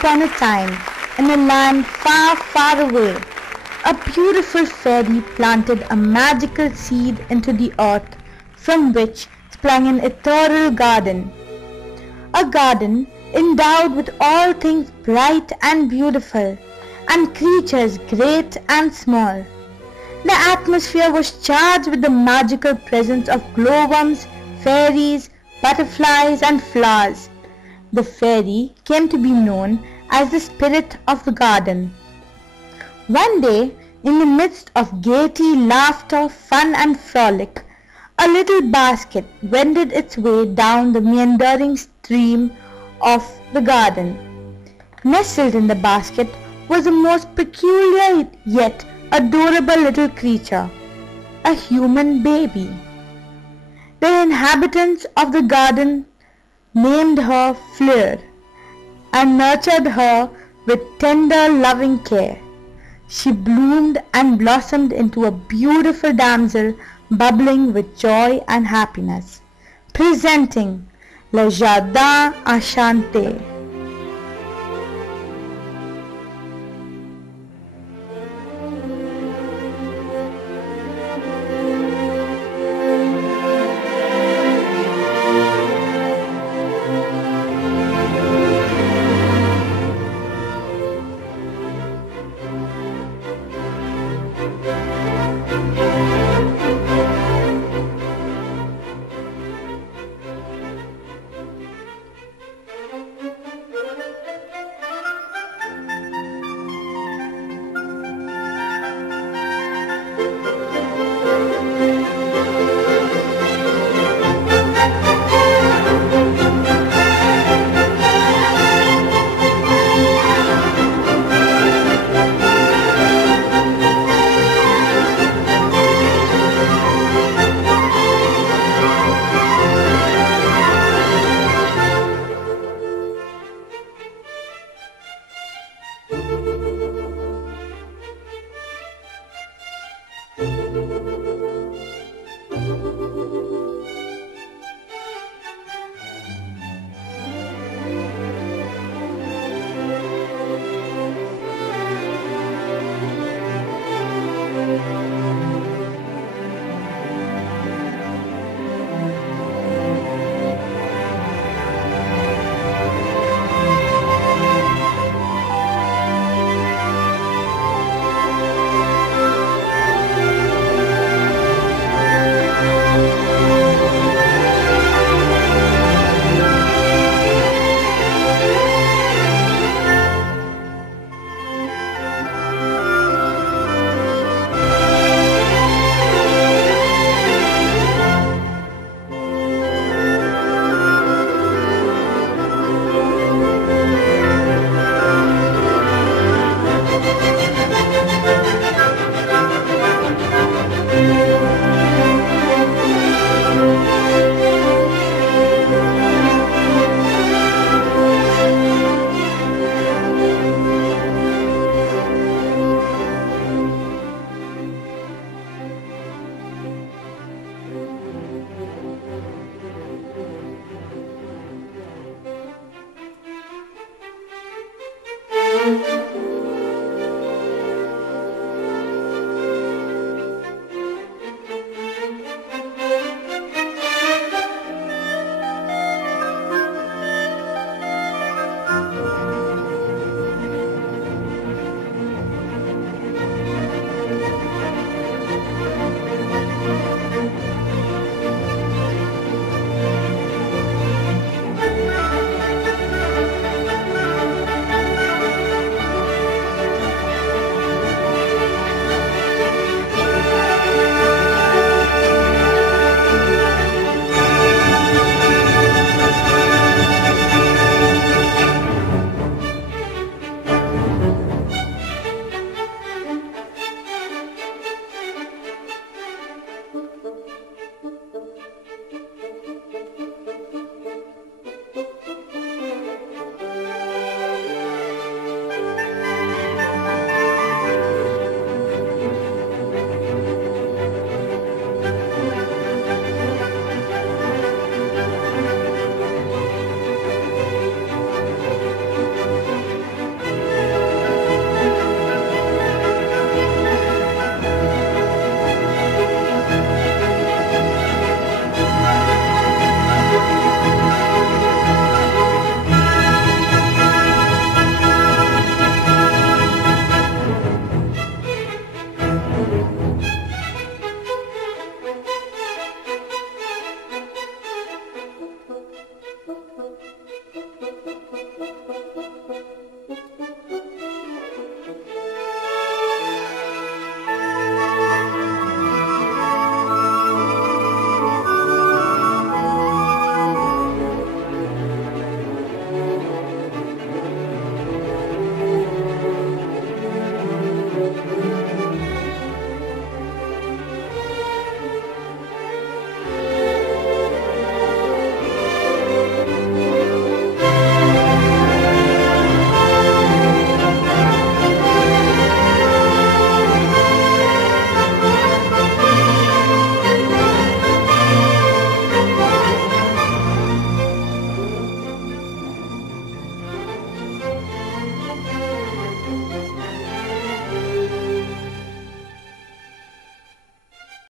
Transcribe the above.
upon a time, in a land far, far away, a beautiful fairy planted a magical seed into the earth from which sprang an ethereal garden. A garden endowed with all things bright and beautiful, and creatures great and small. The atmosphere was charged with the magical presence of glowworms, fairies, butterflies, and flowers. The fairy came to be known as the spirit of the garden. One day, in the midst of gaiety, laughter, fun, and frolic, a little basket wended its way down the meandering stream of the garden. Nestled in the basket was a most peculiar yet adorable little creature, a human baby. The inhabitants of the garden named her Fleur and nurtured her with tender, loving care. She bloomed and blossomed into a beautiful damsel bubbling with joy and happiness, presenting Le Jardin Enchanté.